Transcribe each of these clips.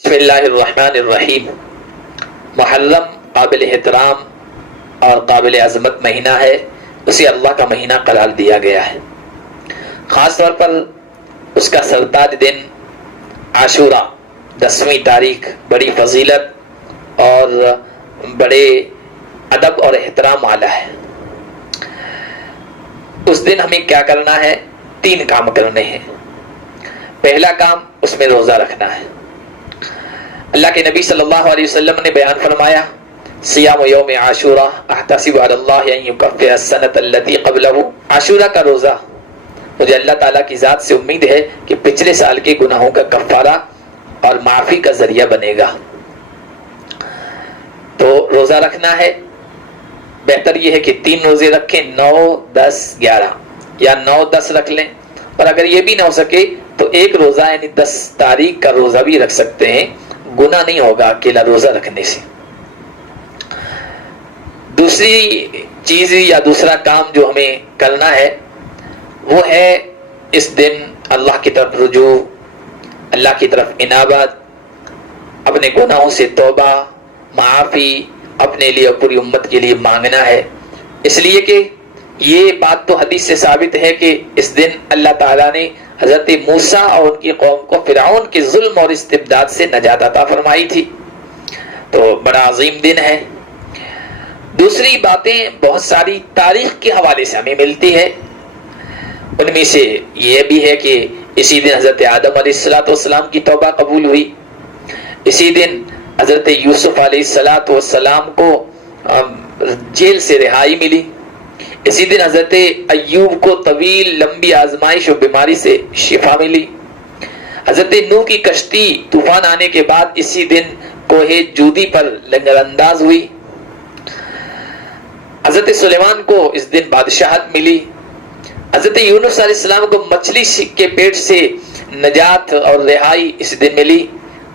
بسم اللہ الرحمن الرحیم۔ محرم قابل احترام اور قابل عظمت مہینہ ہے، اسے اللہ کا مہینہ قرار دیا گیا ہے۔ خاص طور پر اس کا سرتاج دن عاشورہ 10ویں تاریخ بڑی فضیلت اور بڑے ادب اور احترام والا ہے۔ اس دن ہمیں کیا کرنا ہے؟ 3 کام کرنے ہیں۔ پہلا کام اس میں روزہ رکھنا ہے۔ اللہ کے نبی صلی اللہ علیہ وسلم نے بیان فرمایا، صیام یوم عاشورہ احتسب علی اللہ ان یکفر السنۃ التي قبلہ۔ عاشورہ کا روزہ مجھے اللہ تعالیٰ کی ذات سے امید ہے کہ پچھلے سال کے گناہوں کا کفارہ اور معافی کا ذریعہ بنے گا۔ تو روزہ رکھنا ہے۔ بہتر یہ ہے کہ 3 روزے رکھیں، 9، 10، 11 یا 9، 10 رکھ لیں، اور اگر یہ بھی نہ ہو سکے تو ایک روزہ یعنی 10 تاریخ کا روزہ بھی رکھ سکتے ہیں، گناہ نہیں ہوگا اکیلا روزہ رکھنے سے۔ دوسری چیز یا دوسرا کام جو ہمیں کرنا ہے وہ ہے اس دن اللہ کی طرف رجوع، اللہ کی طرف انابت، اپنے گناہوں سے توبہ، معافی اپنے لیے اور پوری امت کے لیے مانگنا ہے۔ اس لیے کہ یہ بات تو حدیث سے ثابت ہے کہ اس دن اللہ تعالیٰ نے حضرت موسیٰ اور ان کی قوم کو فرعون کے ظلم اور استبداد سے نجات عطا فرمائی تھی، تو بڑا عظیم دن ہے۔ دوسری باتیں بہت ساری تاریخ کے حوالے سے ہمیں ملتی ہے، ان میں سے یہ بھی ہے کہ اسی دن حضرت آدم علیہ السلام کی توبہ قبول ہوئی، اسی دن حضرت یوسف علیہ السلام کو جیل سے رہائی ملی، اسی دن حضرت ایوب کو طویل لمبی آزمائش و بیماری سے شفا ملی، حضرت نوح کی کشتی طوفان آنے کے بعد اسی دن کوہ جودی پر لنگر انداز ہوئی، حضرت سلیمان کو اس دن بادشاہت ملی، حضرت یونس علیہ السلام کو مچھلی کے پیٹ سے نجات اور رہائی اس دن ملی،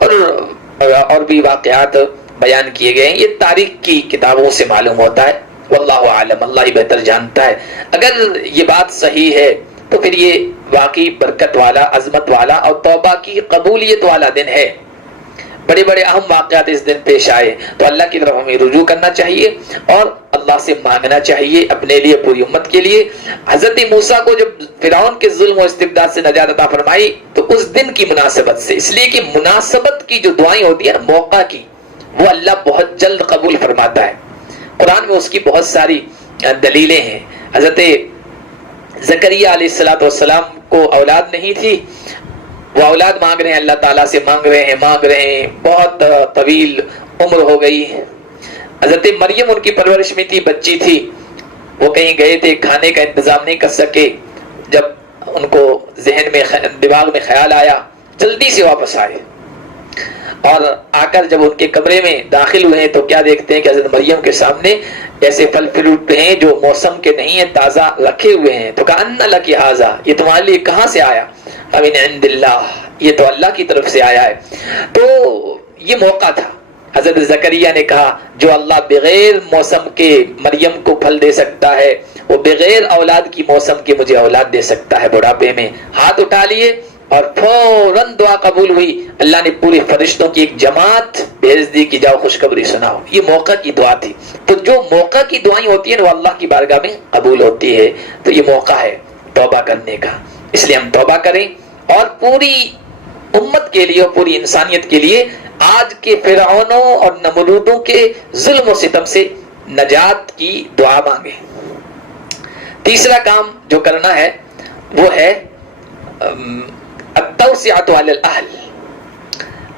اور بھی واقعات بیان کیے گئے ہیں۔ یہ تاریخ کی کتابوں سے معلوم ہوتا ہے، واللہ عالم، اللہ ہی بہتر جانتا ہے۔ اگر یہ بات صحیح ہے تو پھر یہ واقعی برکت والا، عظمت والا اور توبہ کی قبولیت والا دن ہے۔ بڑے بڑے اہم واقعات اس دن پیش آئے تو اللہ کی طرف ہمیں رجوع کرنا چاہیے اور اللہ سے مانگنا چاہیے اپنے لیے، پوری امت کے لیے۔ حضرت موسیٰ کو جب فرعون کے ظلم و استبداد سے نجات عطا فرمائی تو اس دن کی مناسبت سے، اس لیے کہ مناسبت کی جو دعائیں ہوتی ہیں موقع کی، وہ اللہ بہت جلد قبول فرماتا ہے۔ قرآن میں اس کی بہت ساری دلیلیں ہیں۔ حضرت زکریا علیہ السلام کو اولاد نہیں تھی، وہ اولاد مانگ رہے ہیں، اللہ تعالیٰ سے مانگ رہے ہیں، بہت طویل عمر ہو گئی۔ حضرت مریم ان کی پرورش میں تھی، بچی تھی، وہ کہیں گئے تھے، کھانے کا انتظام نہیں کر سکے، جب ان کو ذہن میں دماغ میں خیال آیا جلدی سے واپس آئے، اور آ کر جب ان کے کمرے میں داخل ہوئے ہیں تو کیا دیکھتے ہیں کہ حضرت مریم کے سامنے ایسے پھل فروٹ ہیں جو موسم کے نہیں ہیں، تازہ رکھے ہوئے ہیں۔ تو کہا ان لکی ھذا، یہ تمہارے لیے کہاں سے آیا؟ من عند اللہ، یہ تو اللہ کی طرف سے آیا ہے۔ تو یہ موقع تھا۔ حضرت زکریا نے کہا جو اللہ بغیر موسم کے مریم کو پھل دے سکتا ہے، وہ بغیر اولاد کی موسم کے مجھے اولاد دے سکتا ہے۔ بڑھاپے میں ہاتھ اٹھا لیے اور فوراً دعا قبول ہوئی، اللہ نے پوری فرشتوں کی ایک جماعت بھیج دی کہ جاؤ خوشخبری سناؤ۔ یہ موقع کی دعا تھی۔ تو جو موقع کی دعائیں ہوتی ہیں وہ اللہ کی بارگاہ میں قبول ہوتی ہے، تو یہ موقع ہے توبہ کرنے کا۔ اس لیے ہم توبہ کریں اور پوری امت کے لیے اور پوری انسانیت کے لیے آج کے فرعونوں اور نمرودوں کے ظلم و ستم سے نجات کی دعا مانگیں۔ تیسرا کام جو کرنا ہے وہ ہے التوسعۃ علی الاہل۔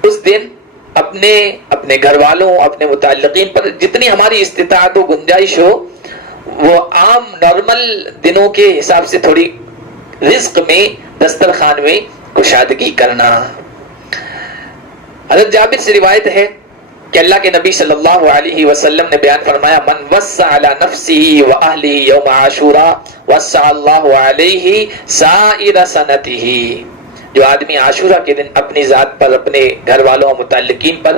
اس دن اپنے گھر والوں، اپنے متعلقین پر جتنی ہماری استطاعت و گنجائش ہو، وہ عام نارمل دنوں کے حساب سے تھوڑی رزق میں، دسترخوان میں کشادگی کرنا۔ حضرت جابر سے روایت ہے کہ اللہ کے نبی صلی اللہ علیہ وسلم نے بیان فرمایا من وسع علی نفسه واہلہ یوم عاشوراء وسع اللہ علیہ سائر سنتہ۔ جو آدمی عاشورہ کے دن اپنی ذات پر، اپنے گھر والوں اور متعلقین پر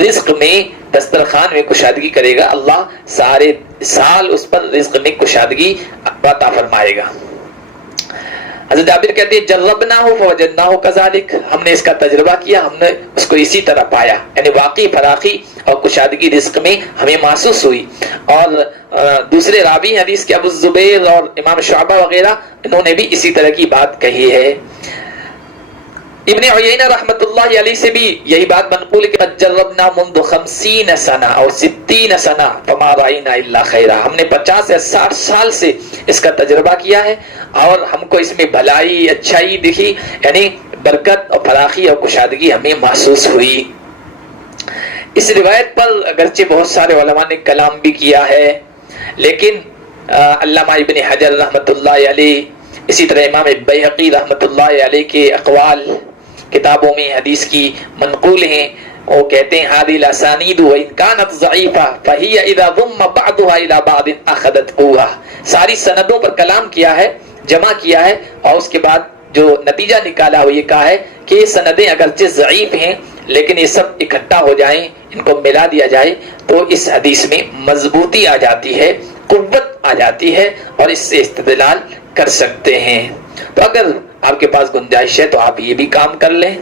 رزق میں، دسترخوان میں کشادگی کرے گا، اللہ سارے سال اس پر رزق میں کشادگی عطا فرمائے گا۔ حضرت جابر کہتے ہیں جربناہ فوجدناہ کذالک، ہم نے اس کا تجربہ کیا، ہم نے اس کو اسی طرح پایا، یعنی واقعی فراخی اور کشادگی رزق میں ہمیں محسوس ہوئی۔ اور دوسرے راوی حدیث کے ابو الزبیر اور امام شعبہ وغیرہ انہوں نے بھی اسی طرح کی بات کہی ہے۔ ابن عیینہ رحمۃ اللہ علیہ سے بھی یہی بات منقول ہے کہ جربنا منذ 50 سنہ اور 60 سنہ فما رأینا الا خیرا، ہم نے 50 یا 60 سال سے اس کا تجربہ کیا ہے اور ہم کو اس میں بھلائی اچھائی دکھی، یعنی برکت اور فراخی اور کشادگی ہمیں محسوس ہوئی۔ اس روایت پر اگرچہ بہت سارے علماء نے کلام بھی کیا ہے، لیکن علامہ ابن حجر رحمۃ اللہ علیہ، اسی طرح امام بیہقی رحمۃ اللہ علیہ کے اقوال کتابوں میں حدیث کی منقول ہیں، وہ کہتے ہیں هذه الاسانید وان كانت ضعیفہ فهي اذا ضم بعضها الى بعض اخذت قوہ، ساری سندوں پر کلام کیا ہے، جمع کیا ہے، اور اس کے بعد جو نتیجہ نکالا وہ یہ کہا ہے کہ یہ سندیں اگرچہ ضعیف ہیں لیکن یہ سب اکٹھا ہو جائیں، ان کو ملا دیا جائے تو اس حدیث میں مضبوطی آ جاتی ہے، قوت آ جاتی ہے، اور اس سے استدلال کر سکتے ہیں۔ تو اگر آپ کے پاس گنجائش ہے تو آپ یہ بھی کام کر لیں،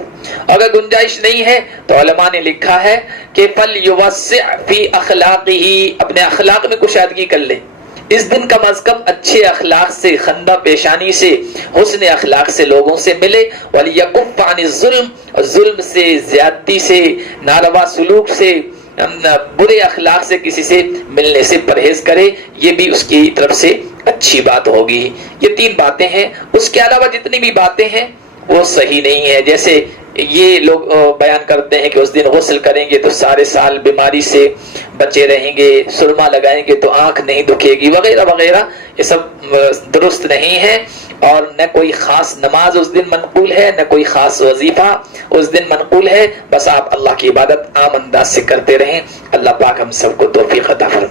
اگر گنجائش نہیں ہے تو علماء نے لکھا ہے کہ فَلْيُوَسِّعْ فِي أَخْلَاقِهِ، اپنے اخلاق میں کشادگی کر لیں، اس دن کم از کم اچھے اخلاق سے، خندہ پیشانی سے، حسن اخلاق سے لوگوں سے ملے، وَلْيَكُفَّ عَنِ الظُّلْمِ، ظلم سے، زیادتی سے، ناروا سلوک سے، برے اخلاق سے کسی سے ملنے سے پرہیز کرے، یہ بھی اس کی طرف سے اچھی بات ہوگی۔ یہ 3 باتیں ہیں، اس کے علاوہ جتنی بھی باتیں ہیں وہ صحیح نہیں ہے۔ جیسے یہ لوگ بیان کرتے ہیں کہ اس دن غسل کریں گے تو سارے سال بیماری سے بچے رہیں گے، سرما لگائیں گے تو آنکھ نہیں دکھے گی، وغیرہ وغیرہ، یہ سب درست نہیں ہے۔ اور نہ کوئی خاص نماز اس دن منقول ہے، نہ کوئی خاص وظیفہ اس دن منقول ہے، بس آپ اللہ کی عبادت عام انداز سے کرتے رہیں۔ اللہ پاک ہم سب کو توفیق عطا فرمائے۔